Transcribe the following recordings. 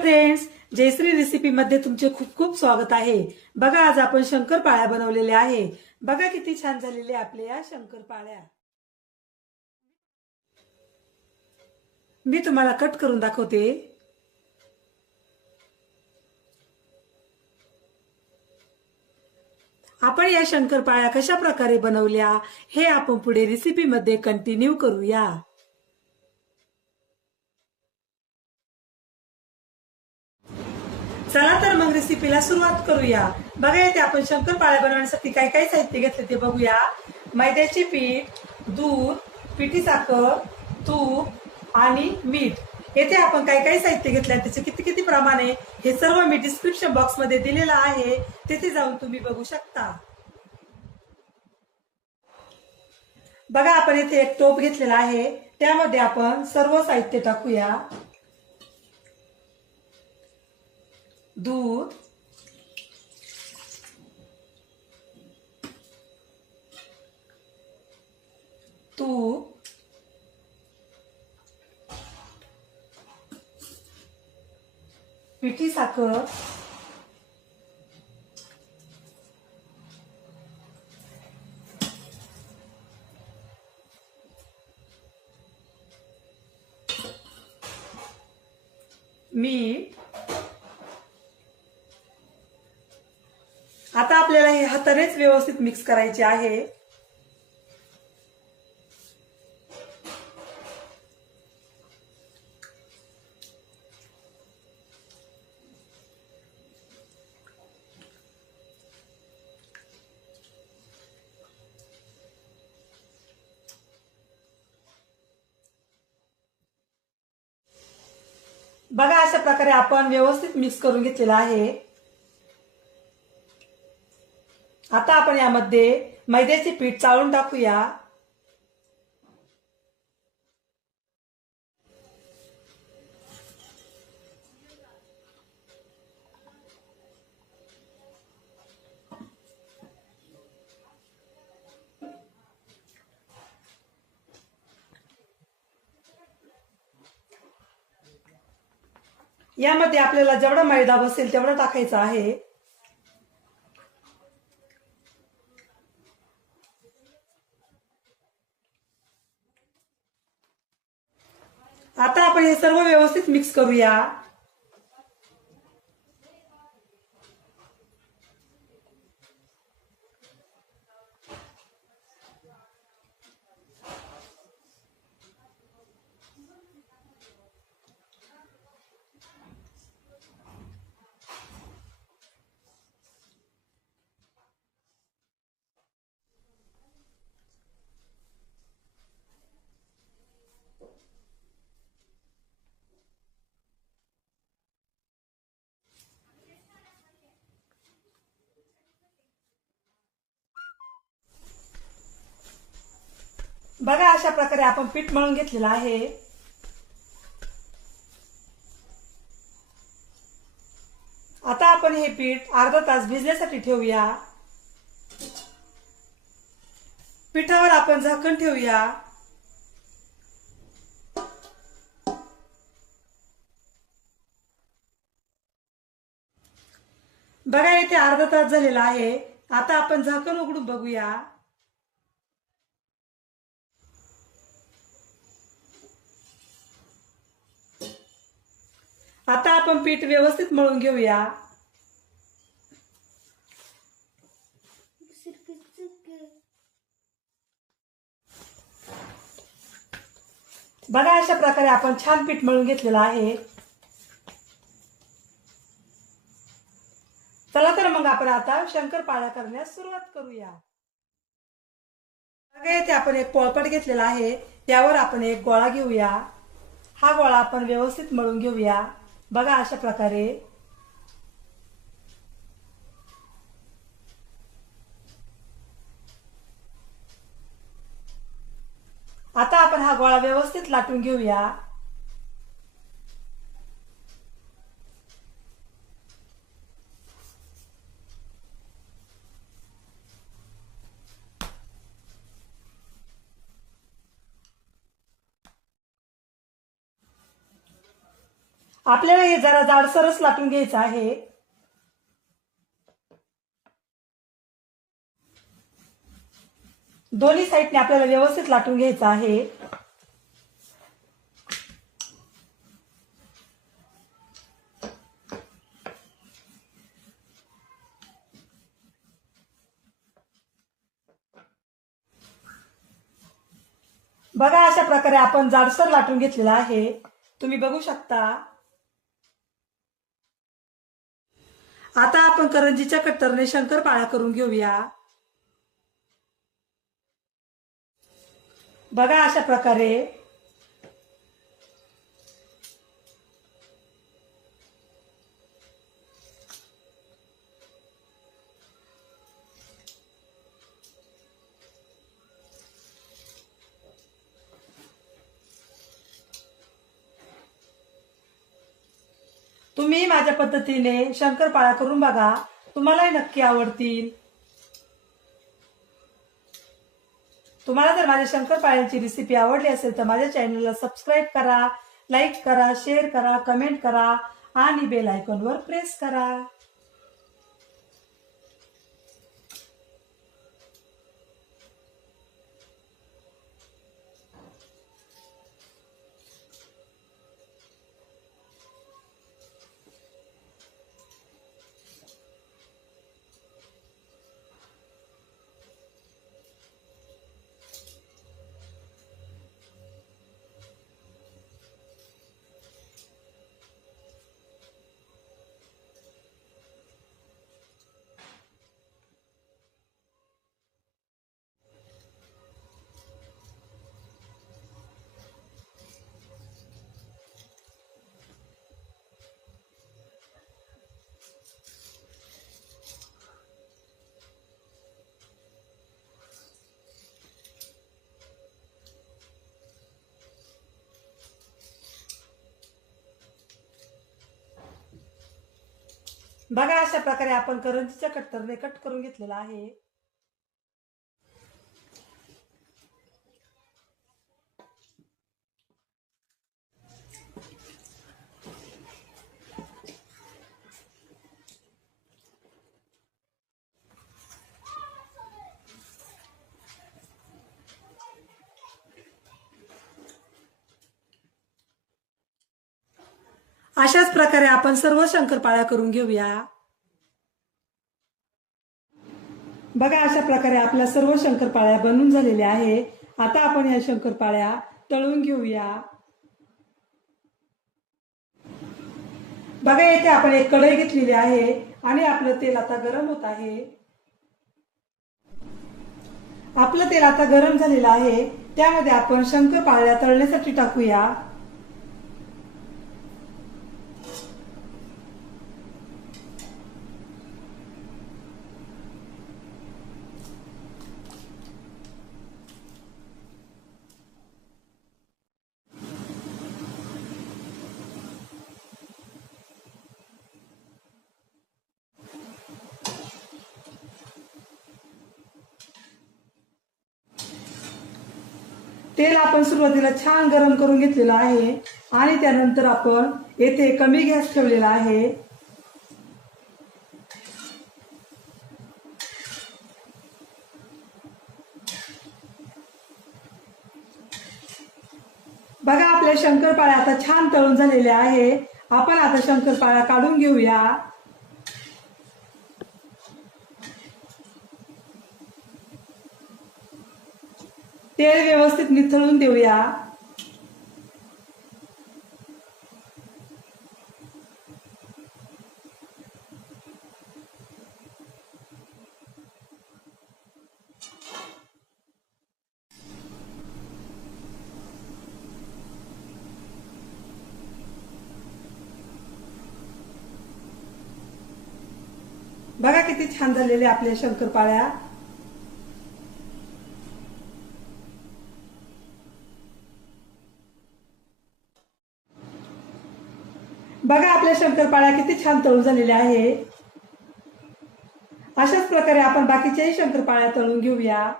Friends, Jayashree recipe मध्ये तुमचे खूप खूप स्वागत आहे। बघा, आज आपण शंकरपाळ्या बनवलेल्या आहे। बघा किती छान झालेले आपल्या या शंकरपाळ्या। मी तुम्हाला कट करून दाखवते। आपण या शंकरपाळ्या कशा प्रकारे बनवल्या हे आपण पुढे रेसिपी मध्ये कंटिन्यू करूया। चला तर मग रेसिपीला सुरुवात करूया। बघा, इथे आपण शंकरपाळ्या बनवण्यासाठी काय काय साहित्य घेतले ते बघूया। मैद्याचे पीठ, दूध, पिठी साखर, तूप आणि मीठ। येथे आपण काय काय साहित्य घेतले त्याचे किती किती प्रमाण आहे हे सर्व मी डिस्क्रिप्शन बॉक्स मध्ये दिलेलं आहे, तिथे जाऊन तुम्ही बघू शकता। बघा, आपण इथे एक टोप घेतलेला आहे, त्यामध्ये आपण सर्व साहित्य टाकूया। दूध, तूप, पिठी साखर, मीठ। आता आपल्याला हे हातानेच व्यवस्थित मिक्स करायचे आहे। बघा, अशा प्रकारे आपण व्यवस्थित मिक्स करून घेतलेला आहे। आता आपण यामध्ये मैद्याचे पीठ चाळून टाकूया। यामध्ये आपल्याला जेवढा मैदा बसेल तेवढा टाकायचा आहे। आता आपण हे सर्व व्यवस्थित मिक्स करूया। बघा, अशा प्रकारे आपण पीठ मळून घेतलेलं आहे। आता आपण हे पीठ अर्धा तास भिजण्यासाठी ठेवूया। पिठावर आपण झाकण ठेवूया। बघा, इथे अर्धा तास झालेला आहे। आता आपण झाकण उघडून बघूया। आता आपण पीठ व्यवस्थित मळून घेऊया। बघा, अशा प्रकारे आपण छान पीठ मळून घेतलेलं आहे। चला तर मग आपण आता शंकरपाळ्या करण्यास सुरुवात करूया। बघा, इथे आपण एक पोळपाट घेतलेला आहे, त्यावर आपण एक गोळा घेऊया। हा गोळा आपण व्यवस्थित मळून घेऊया। बघा, अशा प्रकारे। आता आपण हा गोळा व्यवस्थित लाटून घेऊया। आपल्याला हे जरा जाडसरच लाटून घ्यायचं आहे. दोन्ही साईडने आपल्याला व्यवस्थित लाटून घ्यायचं आहे. बघा अशा प्रकारे आपण जाडसर लाटून घेतलेला आहे. तुम्ही बघू शकता. आता आपण करंजीच्या कट्टरने शंकरपाळ्या करून घेऊया. बघा अशा प्रकारे. तुम्ही माझ्या पद्धतीने शंकरपाळ्या करून बघा, तुम्हालाही नक्की आवडतील. तुम्हाला जर माझ्या शंकरपाळ्यांची रेसिपी आवडली असेल तर माझ्या चॅनलला सबस्क्राईब करा, लाईक करा, शेअर करा, कमेंट करा आणि बेल आयकॉनवर प्रेस करा. बघा अशा प्रकारे आपण करंजीच्या कट्टरने कट करून घेतलेला आहे. अशाच प्रकारे आपण सर्व शंकरपाळ्या करून घेऊया. बघा अशा प्रकारे आपल्या सर्व शंकरपाळ्या बनून झालेल्या आहे. आता आपण या शंकरपाळ्या तळून घेऊया. बघा येथे आपण एक कढई घेतलेली आहे आणि आपलं तेल आता गरम होत आहे. आपलं तेल आता गरम झालेलं आहे. त्यामध्ये आपण शंकरपाळ्या तळण्यासाठी टाकूया. तेल आपण सुरुवातीला छान गरम करून घेतलेलं आहे आणि त्यानंतर आपण येथे कमी गॅस ठेवलेला आहे. बघा आपल्या शंकरपाळ्या आता छान तळून झालेल्या आहे. आपण आता शंकरपाळ्या काढून घेऊया. तेल व्यवस्थित निथळून देऊया. बघा किती छान झालेले आपल्या शंकरपाळ्या. बघा आपल्या शंकरपाळ्या किती छान तळून झालेल्या आहे. अशाच प्रकारे आपण बाकीच्याही शंकरपाळ्या तळून घेऊया.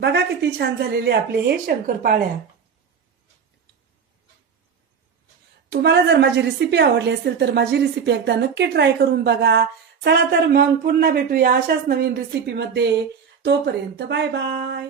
बघा किती छान झालेले आपले हे शंकरपाळ्या. तुम्हाला जर माझी रेसिपी आवडली असेल तर माझी रेसिपी एकदा नक्की ट्राय करून बघा. चला तर मग पुन्हा भेटूया अशाच नवीन रेसिपीमध्ये. तोपर्यंत बाय बाय.